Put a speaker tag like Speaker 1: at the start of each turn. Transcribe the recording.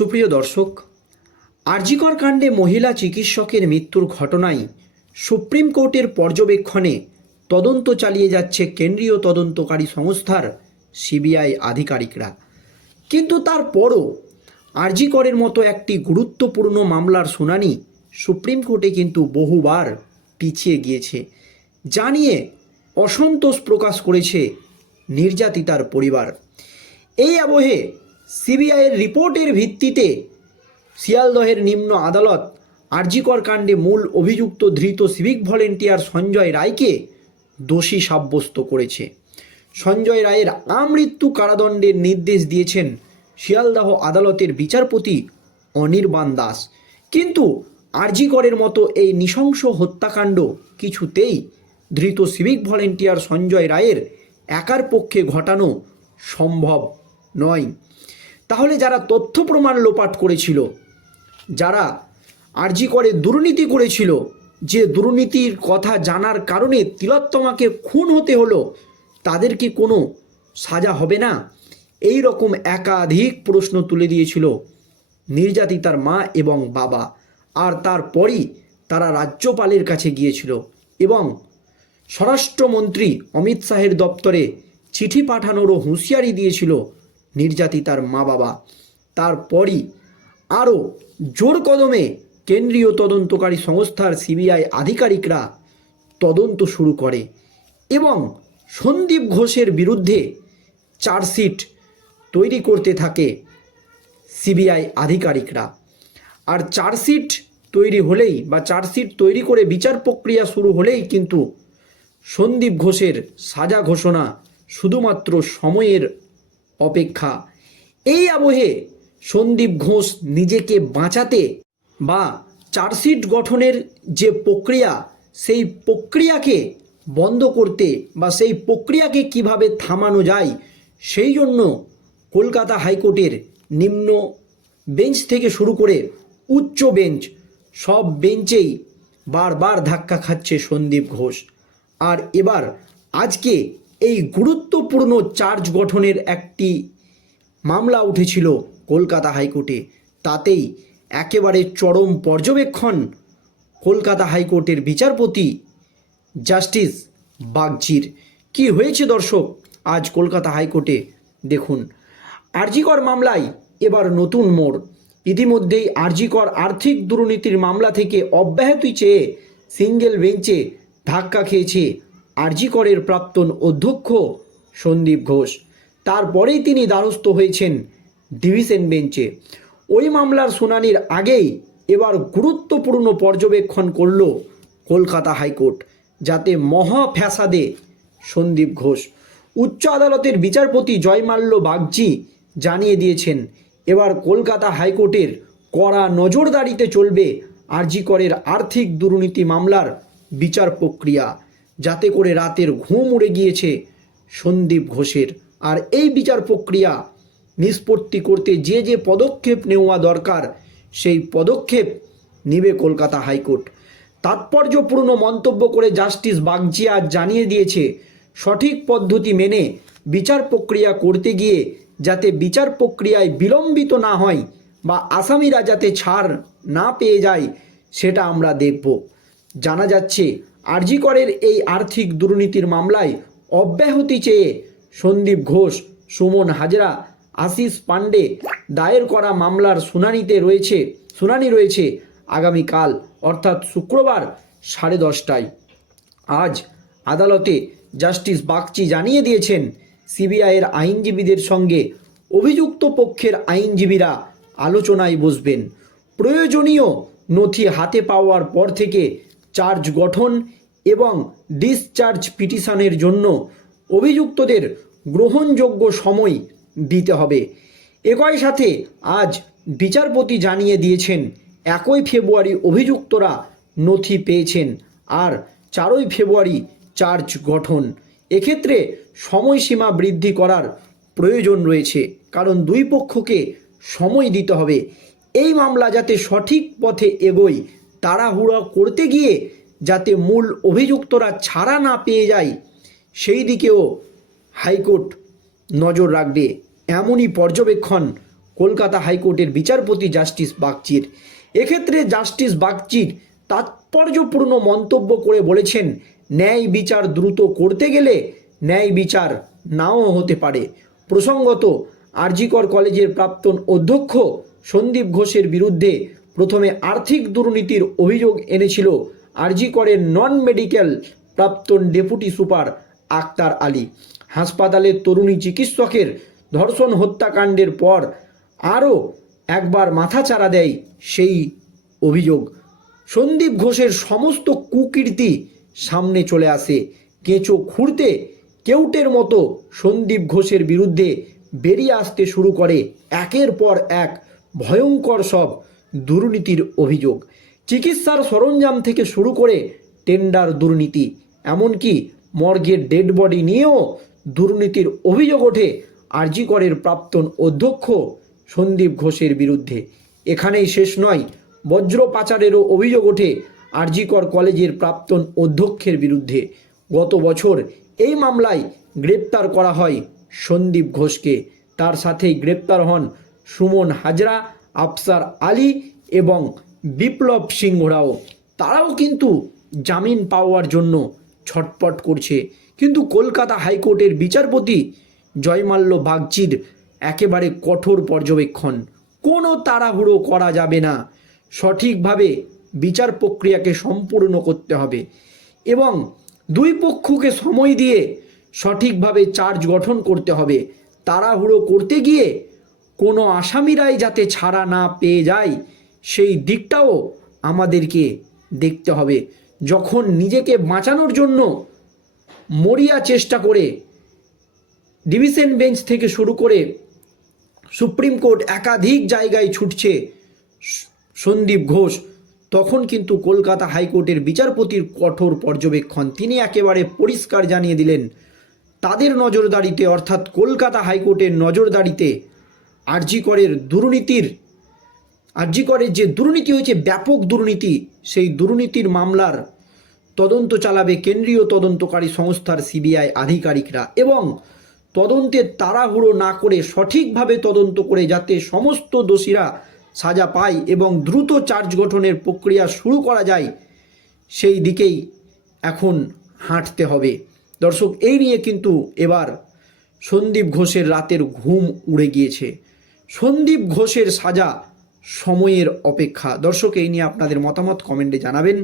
Speaker 1: সুপ্রিয় দর্শক, আরজিকর কাণ্ডে মহিলা চিকিৎসকের মৃত্যুর ঘটনায় সুপ্রিম কোর্টের পর্যবেক্ষণে তদন্ত চালিয়ে যাচ্ছে কেন্দ্রীয় তদন্তকারী সংস্থার সিবিআই আধিকারিকরা। কিন্তু তারপরও আরজিকরের মতো একটি গুরুত্বপূর্ণ মামলার শুনানি সুপ্রিম কোর্টে কিন্তু বহুবার পিছিয়ে গিয়েছে যা নিয়ে অসন্তোষ প্রকাশ করেছে নির্যাতিতার পরিবার। এই আবহে সিবিআইয়ের রিপোর্টের ভিত্তিতে শিয়ালদহের নিম্ন আদালত আরজিকর কাণ্ডে মূল অভিযুক্ত ধৃত সিভিক ভলেন্টিয়ার সঞ্জয় রায়কে দোষী সাব্যস্ত করেছে। সঞ্জয় রায়ের আমৃত্যু কারাদণ্ডের নির্দেশ দিয়েছেন শিয়ালদহ আদালতের বিচারপতি অনির্বাণ দাস। কিন্তু আরজিকরের মতো এই নৃশংস হত্যাকাণ্ড কিছুতেই ধৃত সিভিক ভলেন্টিয়ার সঞ্জয় রায়ের একার পক্ষে ঘটানো সম্ভব নয়। তাহলে যারা তথ্য প্রমাণ লোপাট করেছিল, যারা আরজি করে দুর্নীতি করেছিল, যে দুর্নীতির কথা জানার কারণে তিলোত্তমাকে খুন হতে হলো, তাদের কি কোনো সাজা হবে না? এই রকম একাধিক প্রশ্ন তুলে দিয়েছিল নির্যাতিতার মা এবং বাবা। আর তারপরই তারা রাজ্যপালের কাছে গিয়েছিল এবং স্বরাষ্ট্রমন্ত্রী অমিত শাহের দপ্তরে চিঠি পাঠানোরও হুঁশিয়ারি দিয়েছিল নির্যাতিতার মা বাবা তারপরই আরও জোর কদমে কেন্দ্রীয় তদন্তকারী সংস্থার সিবিআই আধিকারিকরা তদন্ত শুরু করে এবং সন্দীপ ঘোষের বিরুদ্ধে চার্জশিট তৈরি করতে থাকে সিবিআই আধিকারিকরা। আর চার্জশিট তৈরি হলেই বা চার্জশিট তৈরি করে বিচার প্রক্রিয়া শুরু হলেই কিন্তু সন্দীপ ঘোষের সাজা ঘোষণা শুধুমাত্র সময়ের অপেক্ষা। এই আবহে সন্দীপ ঘোষ নিজেকে বাঁচাতে বা চার্জশিট গঠনের যে প্রক্রিয়া, সেই প্রক্রিয়াকে বন্ধ করতে বা সেই প্রক্রিয়াকে কীভাবে থামানো যায়, সেই জন্য কলকাতা হাইকোর্টের নিম্ন বেঞ্চ থেকে শুরু করে উচ্চ বেঞ্চ, সব বেঞ্চেই বারবার ধাক্কা খাচ্ছে সন্দীপ ঘোষ। আর এবার আজকে এই গুরুত্বপূর্ণ চার্জ গঠনের একটি মামলা উঠেছিল কলকাতা হাইকোর্টে। তাতেই একেবারে চরম পর্যবেক্ষণ কলকাতা হাইকোর্টের বিচারপতি জাস্টিস বাগজির কি হয়েছে দর্শক? আজ কলকাতা হাইকোর্টে দেখুন। আরজিকর মামলায় এবার নতুন মোড়। ইতিমধ্যেই আরজিকর আর্থিক দুর্নীতির মামলা থেকে অব্যাহতি চেয়ে সিঙ্গেল বেঞ্চে ধাক্কা খেয়েছে আরজিকরের প্রাক্তন অধ্যক্ষ সন্দীপ ঘোষ। তারপরেই তিনি দ্বারস্থ হয়েছেন ডিভিশন বেঞ্চে। ওই মামলার শুনানির আগেই এবার গুরুত্বপূর্ণ পর্যবেক্ষণ করল কলকাতা হাইকোর্ট, যাতে মহা ফ্যাসাদে সন্দীপ ঘোষ। উচ্চ আদালতের বিচারপতি জয়মাল্য বাগজি জানিয়ে দিয়েছেন, এবার কলকাতা হাইকোর্টের কড়া নজরদারিতে চলবে আরজিকরের আর্থিক দুর্নীতি মামলার বিচার প্রক্রিয়া। যাতে করে রাতের ঘুম উড়ে গিয়েছে সন্দীপ ঘোষের। আর এই বিচার প্রক্রিয়া নিষ্পত্তি করতে যে যে পদক্ষেপ নেওয়া দরকার, সেই পদক্ষেপ নেবে কলকাতা হাইকোর্ট। তাৎপর্যপূর্ণ মন্তব্য করে জাস্টিস বাগজি আজ জানিয়ে দিয়েছে, সঠিক পদ্ধতি মেনে বিচার প্রক্রিয়া করতে গিয়ে যাতে বিচার প্রক্রিয়ায় বিলম্বিত না হয় বা আসামিরা যাতে ছাড় না পেয়ে যায়, সেটা আমরা দেখব। জানা যাচ্ছে আরজিকরের এই আর্থিক দুর্নীতির মামলায় অব্যাহতি চেয়ে সন্দীপ ঘোষ, সুমন হাজরা, আশিস পাণ্ডে দায়ের করা মামলার শুনানিতে রয়েছে, শুনানি রয়েছে আগামীকাল, অর্থাৎ শুক্রবার সাড়ে দশটায়। আজ আদালতে জাস্টিস বাগচি জানিয়ে দিয়েছেন, সিবিআইয়ের আইনজীবীদের সঙ্গে অভিযুক্ত পক্ষের আইনজীবীরা আলোচনায় বসবেন। প্রয়োজনীয় নথি হাতে পাওয়ার পর থেকে চার্জ গঠন এবং ডিসচার্জ পিটিশনের জন্য অভিযুক্তদের গ্রহণযোগ্য সময় দিতে হবে। একই সাথে আজ বিচারপতি জানিয়ে দিয়েছেন, একই ফেব্রুয়ারি অভিযুক্তরা নথি পেয়েছেন আর চারই ফেব্রুয়ারি চার্জ গঠন। এক্ষেত্রে সময়সীমা বৃদ্ধি করার প্রয়োজন রয়েছে, কারণ দুই পক্ষকে সময় দিতে হবে। এই মামলা যাতে সঠিক পথে এগোয় তাড়াহুড়ো করতে গিয়ে যাতে মূল অভিযুক্তরা ছাড়া না পেয়ে যায়, সেই দিকেও হাইকোর্ট নজর রাখবে। এমনই পর্যবেক্ষণ কলকাতা হাইকোর্টের বিচারপতি জাস্টিস বাগচির। এক্ষেত্রে জাস্টিস বাগচির তাৎপর্যপূর্ণ মন্তব্য করে বলেছেন, ন্যায় বিচার দ্রুত করতে গেলে ন্যায় বিচার নাও হতে পারে। প্রসঙ্গত, আরজিকর কলেজের প্রাক্তন অধ্যক্ষ সন্দীপ ঘোষের বিরুদ্ধে প্রথমে আর্থিক দুর্নীতির অভিযোগ এনেছিল। আরজিকরের নন মেডিকেল প্রাক্তন ডেপুটি সুপার আক্তার আলী। হাসপাতালের তরুণী চিকিৎসকের ধর্ষণ হত্যাকাণ্ডের পর আরও একবার মাথাচাড়া দেয় সেই অভিযোগ। সন্দীপ ঘোষের সমস্ত কুকীর্তি সামনে চলে আসে। কেঁচো খুঁড়তে কেউটের মতো সন্দীপ ঘোষের বিরুদ্ধে বেরিয়ে আসতে শুরু করে। একের পর এক ভয়ঙ্কর সব দুর্নীতির অভিযোগ। চিকিৎসার সরঞ্জাম থেকে শুরু করে টেন্ডার দুর্নীতি, এমনকি মর্গের ডেড বডি নিয়েও দুর্নীতির অভিযোগ ওঠে আরজিকরের প্রাক্তন অধ্যক্ষ সন্দীপ ঘোষের বিরুদ্ধে। এখানেই শেষ নয়, বজ্র পাচারেরও অভিযোগ ওঠে আরজিকর কলেজের প্রাক্তন অধ্যক্ষের বিরুদ্ধে। গত বছর এই মামলায় গ্রেপ্তার করা হয় সন্দীপ ঘোষকে। তার সাথেই গ্রেপ্তার হন সুমন হাজরা আফসার আলী এবং বিপ্লব সিংহরাও। তারাও কিন্তু জামিন পাওয়ার জন্য ছটপট করছে। কিন্তু কলকাতা হাইকোর্টের বিচারপতি জয়মাল্য বাগচির একেবারে কঠোর পর্যবেক্ষণ। কোনো তাড়াহুড়ো করা যাবে না। সঠিকভাবে বিচার প্রক্রিয়াকে সম্পূর্ণ করতে হবে এবং দুই পক্ষকে সময় দিয়ে সঠিকভাবে চার্জ গঠন করতে হবে। তাড়াহুড়ো করতে গিয়ে কোনো আসামিরাই যাতে ছাড়া না পেয়ে যায়, সেই দিকটাও আমাদেরকে দেখতে হবে। যখন নিজেকে বাঁচানোর জন্য মরিয়া চেষ্টা করে ডিভিশন বেঞ্চ থেকে শুরু করে সুপ্রিম কোর্ট একাধিক জায়গায় ছুটছে সন্দীপ ঘোষ, তখন কিন্তু কলকাতা হাইকোর্টের বিচারপতির কঠোর পর্যবেক্ষণ। তিনি একেবারে পরিষ্কার জানিয়ে দিলেন, তাদের নজরদারিতে, অর্থাৎ কলকাতা হাইকোর্টের নজরদারিতে আরজিকরের দুর্নীতির আরজিকরের যে দুর্নীতি হয়েছে, ব্যাপক দুর্নীতি, সেই দুর্নীতির মামলার তদন্ত চালাবে কেন্দ্রীয় তদন্তকারী সংস্থার সিবিআই আধিকারিকরা এবং তদন্তের তাড়াহুড়ো না করে সঠিকভাবে তদন্ত করে যাতে সমস্ত দোষীরা সাজা পায় এবং দ্রুত চার্জ গঠনের প্রক্রিয়া শুরু করা যায়, সেই দিকেই এখন হাঁটতে হবে। দর্শক, এই নিয়ে কিন্তু এবার সন্দীপ ঘোষের রাতের ঘুম উড়ে গিয়েছে। সন্দীপ ঘোষের সাজা সময়ের অপেক্ষা। দর্শক এই নিয়ে আপনাদের মতামত কমেন্টে জানাবেন।